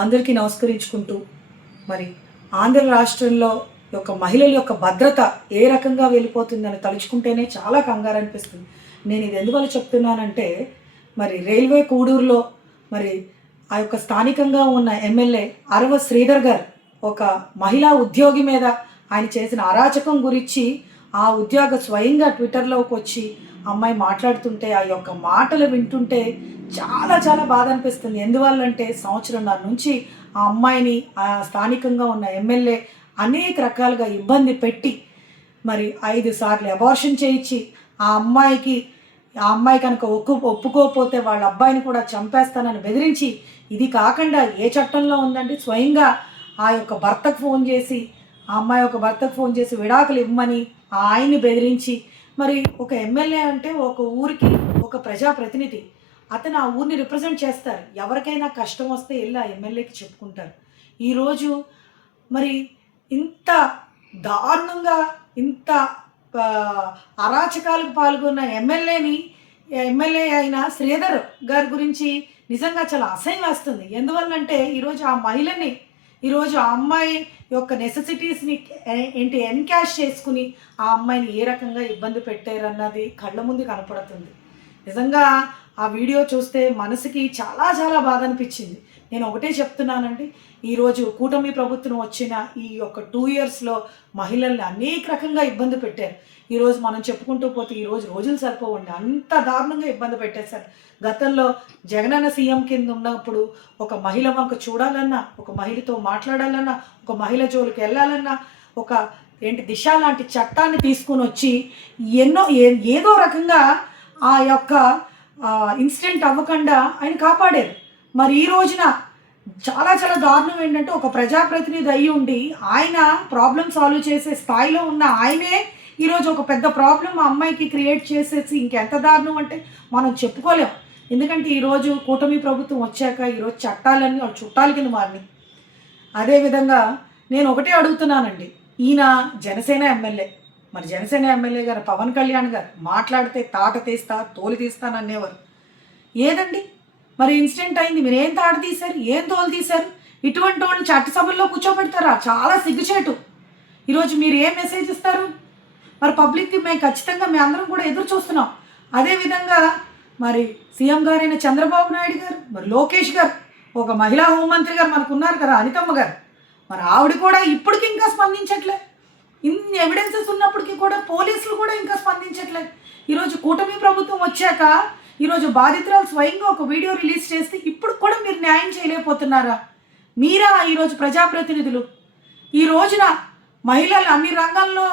అందరికీ నమస్కరించుకుంటూ మరి ఆంధ్ర రాష్ట్రంలో యొక్క మహిళల యొక్క భద్రత ఏ రకంగా వెళ్ళిపోతుందని తలుచుకుంటేనే చాలా కంగారు అనిపిస్తుంది. నేను ఇది ఎందువల్ల చెప్తున్నానంటే మరి రైల్వే కూడూరులో మరి ఆ యొక్క స్థానికంగా ఉన్న ఎమ్మెల్యే అరవ శ్రీధర్ గారు ఒక మహిళా ఉద్యోగి మీద ఆయన చేసిన అరాచకం గురించి ఆ ఉద్యోగ స్వయంగా ట్విట్టర్లోకి వచ్చి అమ్మాయి మాట్లాడుతుంటే ఆ యొక్క మాటలు వింటుంటే చాలా చాలా బాధ అనిపిస్తుంది. ఎందువల్లంటే సంవత్సరంన్నర నుంచి ఆ అమ్మాయిని ఆ స్థానికంగా ఉన్న ఎమ్మెల్యే అనేక రకాలుగా ఇబ్బంది పెట్టి మరి 5 సార్లు అబార్షన్ చేయించి ఆ అమ్మాయి కనుక ఒప్పుకోకపోతే వాళ్ళ అబ్బాయిని కూడా చంపేస్తానని బెదిరించి, ఇది కాకుండా ఏ చట్టంలో ఉందంటే స్వయంగా ఆ యొక్క భర్తకు ఫోన్ చేసి ఆ అమ్మాయి యొక్క భర్తకు ఫోన్ చేసి విడాకులు ఇవ్వమని ఆయన్ని బెదిరించి, మరి ఒక ఎమ్మెల్యే అంటే ఒక ఊరికి ఒక ప్రజాప్రతినిధి, అతను ఆ ఊరిని రిప్రజెంట్ చేస్తారు. ఎవరికైనా కష్టం వస్తే వెళ్ళి ఆ ఎమ్మెల్యేకి చెప్పుకుంటారు. ఈరోజు మరి ఇంత దారుణంగా ఇంత అరాచకాలకు పాల్గొన్న ఎమ్మెల్యే అయిన శ్రీధర్ గారి గురించి నిజంగా చాలా అసహ్యం వేస్తుంది. ఎందువల్లంటే ఈరోజు ఆ అమ్మాయి యొక్క నెసెసిటీస్ని ఎన్కాష్ చేసుకుని ఆ అమ్మాయిని ఏ రకంగా ఇబ్బంది పెట్టారన్నది కళ్ళ ముందు కనపడుతుంది. నిజంగా ఆ వీడియో చూస్తే మనసుకి చాలా చాలా బాధ అనిపించింది. నేను ఒకటే చెప్తున్నానండి, ఈరోజు కూటమి ప్రభుత్వం వచ్చిన ఈ యొక్క 2 yearsలో మహిళల్ని అనేక రకంగా ఇబ్బంది పెట్టారు. ఈరోజు మనం చెప్పుకుంటూ పోతే ఈరోజు రోజులు సరిపోవండి, అంత దారుణంగా ఇబ్బంది పెట్టేశారు. గతంలో జగనన్న సీఎం కింద ఉన్నప్పుడు ఒక మహిళ వంక చూడాలన్నా, ఒక మహిళతో మాట్లాడాలన్నా, ఒక మహిళ జోలికి వెళ్ళాలన్నా ఒక దిశ లాంటి చట్టాన్ని తీసుకుని వచ్చి ఏదో రకంగా ఆ యొక్క ఇన్సిడెంట్ అవ్వకుండా ఆయన కాపాడారు. మరి ఈ రోజున చాలా చాలా దారుణం ఏంటంటే ఒక ప్రజాప్రతినిధి అయ్యి ఉండి ఆయన ప్రాబ్లం సాల్వ్ చేసే స్థాయిలో ఉన్న ఆయనే ఈరోజు ఒక పెద్ద ప్రాబ్లం ఆ అమ్మాయికి క్రియేట్ చేసేసి ఇంకెంత దారుణం అంటే మనం చెప్పుకోలేం. ఎందుకంటే ఈరోజు కూటమి ప్రభుత్వం వచ్చాక ఈరోజు చట్టాలన్నీ వాళ్ళ చుట్టాల కింద మారినాయి. అదేవిధంగా నేను ఒకటే అడుగుతున్నానండి, ఈయన జనసేన ఎమ్మెల్యే, మరి జనసేన ఎమ్మెల్యే గారు పవన్ కళ్యాణ్ గారు మాట్లాడితే తాట తీస్తా తోలు తీస్తాననేవారు. ఏదండి మరి ఇన్సిడెంట్ అయింది, మీరు ఏం తాట తీశారు, ఏం తోలు తీశారు? ఇటువంటి వాళ్ళని చట్టసభల్లో కూర్చోబెడతారా? చాలా సిగ్గుచేటు. ఈరోజు మీరు ఏం మెసేజ్ ఇస్తారు? మరి పబ్లిక్కి మేము ఖచ్చితంగా మేము అందరం కూడా ఎదురు చూస్తున్నాం. అదేవిధంగా మరి సీఎం గారైన చంద్రబాబు నాయుడు గారు, మరి లోకేష్ గారు, ఒక మహిళా హోంమంత్రి గారు మనకు ఉన్నారు కదా అనితమ్మ గారు, మరి ఆవిడ కూడా ఇప్పటికి ఇంకా స్పందించట్లే. ఇన్ని ఎవిడెన్సెస్ ఉన్నప్పటికీ కూడా పోలీసులు కూడా ఇంకా స్పందించట్లేదు. ఈరోజు కూటమి ప్రభుత్వం వచ్చాక ఈరోజు బాధితురాలు స్వయంగా ఒక వీడియో రిలీజ్ చేస్తే ఇప్పుడు కూడా మీరు న్యాయం చేయలేకపోతున్నారా? మీరా ఈరోజు ప్రజాప్రతినిధులు? ఈ రోజున మహిళలు అన్ని రంగాల్లో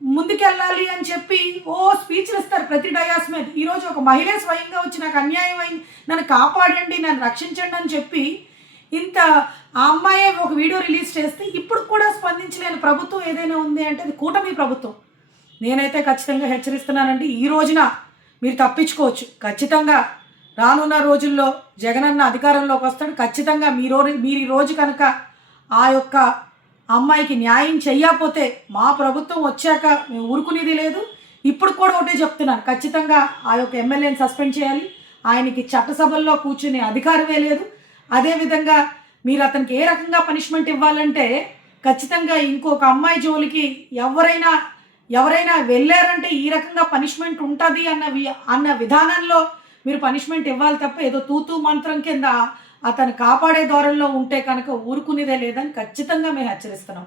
ముందుకెళ్ళాలి అని చెప్పి స్పీచ్లు ఇస్తారు ప్రతి డయాస్ మీద. ఈరోజు ఒక మహిళ స్వయంగా వచ్చి నాకు అన్యాయం అయింది, నన్ను కాపాడండి, నన్ను రక్షించండి అని చెప్పి ఆ అమ్మాయే ఒక వీడియో రిలీజ్ చేస్తే ఇప్పుడు కూడా స్పందించలేని ప్రభుత్వం ఏదైనా ఉంది అంటే అది కూటమి ప్రభుత్వం. నేనైతే ఖచ్చితంగా హెచ్చరిస్తున్నానండి, ఈ రోజున మీరు తప్పించుకోవచ్చు. ఖచ్చితంగా రానున్న రోజుల్లో జగనన్న అధికారంలోకి వస్తాడు. ఖచ్చితంగా మీరు ఈ రోజు కనుక ఆ యొక్క అమ్మాయికి న్యాయం చెయ్యకపోతే మా ప్రభుత్వం వచ్చాక మేము ఊరుకునేది లేదు. ఇప్పుడు కూడా ఒకటే చెప్తున్నాను, ఖచ్చితంగా ఆ యొక్క ఎమ్మెల్యేని సస్పెండ్ చేయాలి. ఆయనకి చట్టసభల్లో కూర్చునే అధికారమే లేదు. అదేవిధంగా మీరు అతనికి ఏ రకంగా పనిష్మెంట్ ఇవ్వాలంటే ఖచ్చితంగా ఇంకొక అమ్మాయి జోలికి ఎవరైనా వెళ్ళారంటే ఈ రకంగా పనిష్మెంట్ ఉంటుంది అన్న విధానంలో మీరు పనిష్మెంట్ ఇవ్వాలి తప్ప ఏదో తూతూ మంత్రం కింద అతను కాపాడే ధోరణిలో ఉంటే కనుక ఊరుకునేదే లేదని ఖచ్చితంగా మేము హెచ్చరిస్తున్నాం.